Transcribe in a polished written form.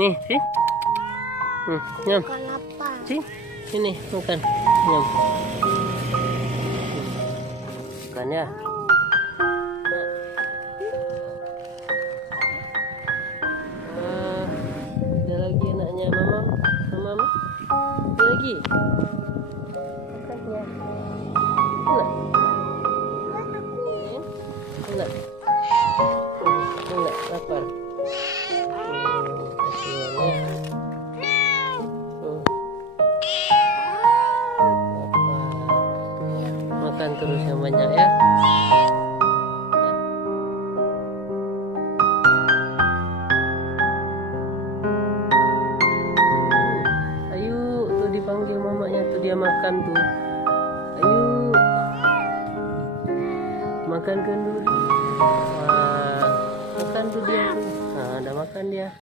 Nih, sini. Nyam. Bukan lapar. Sini, makan. Nyam. Makan ya. Ada lagi anaknya Mamam. Mamam. Ada lagi. Makan ya. Enak. Enak. Enak, lapar. Kasihan ya. Makan terus yang banyak ya. Ayo tuh dipanggil mamanya tuh, dia makan tuh. Ayo makan kenduri. Wah, makan tuh dia tuh. Nah, ada makan dia.